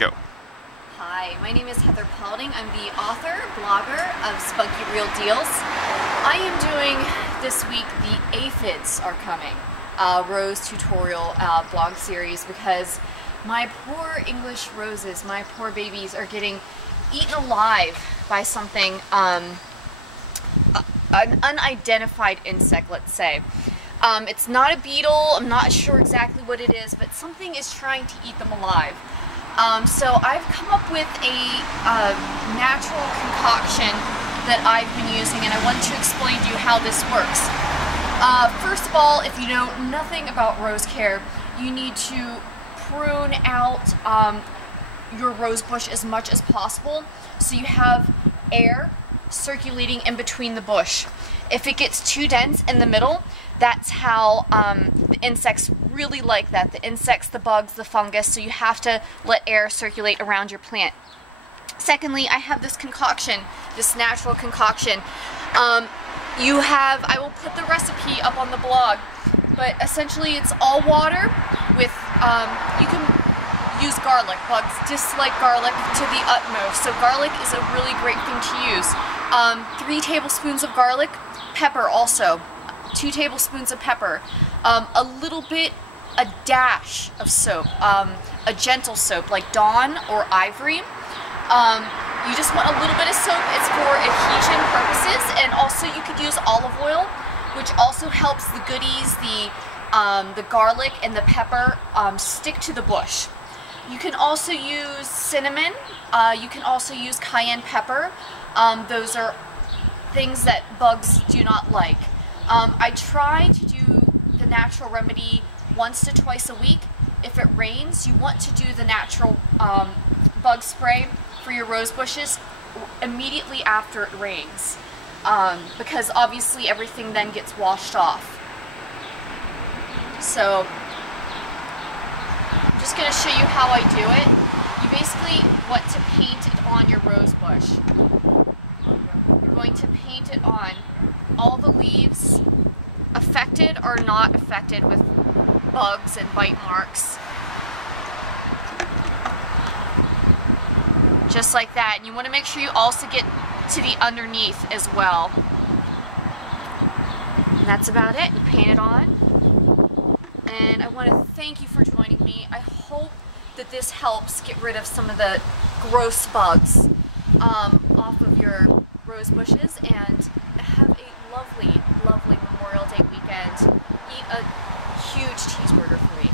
Go. Hi, my name is Heather Paulding. I'm the author, blogger of Spunky Real Deals. I am doing this week the Aphids Are Coming rose tutorial blog series because my poor English roses, my poor babies, are getting eaten alive by something, an unidentified insect, let's say. It's not a beetle, I'm not sure exactly what it is, but something is trying to eat them alive. So I've come up with a natural concoction that I've been using, and I wanted to explain to you how this works. First of all, if you know nothing about rose care, you need to prune out your rose bush as much as possible so you have air circulating in between the bush. If it gets too dense in the middle, that's how the insects really like that. The insects, the bugs, the fungus, so you have to let air circulate around your plant. Secondly, I have this concoction, this natural concoction. I will put the recipe up on the blog, but essentially it's all water with, you can use garlic. Bugs dislike garlic to the utmost, so garlic is a really great thing to use. 3 tablespoons of garlic, pepper also, 2 tablespoons of pepper, a dash of soap, a gentle soap like Dawn or Ivory. You just want a little bit of soap. It's for adhesion purposes, and also you could use olive oil, which also helps the goodies, the garlic and the pepper stick to the bush. You can also use cinnamon. You can also use cayenne pepper. Those are things that bugs do not like. I try to do the natural remedy once to twice a week. If it rains, you want to do the natural bug spray for your rose bushes immediately after it rains, because obviously everything then gets washed off. So I'm just going to show you how I do it. You basically want to paint it on your rose bush. You're going to paint it on all the leaves affected or not affected with bugs and bite marks. Just like that. And you want to make sure you also get to the underneath as well. And that's about it. You paint it on. And I want to thank you for joining me. I hope that this helps get rid of some of the gross bugs off of your rose bushes, and have a lovely, lovely Memorial Day weekend. Eat a huge cheeseburger for me.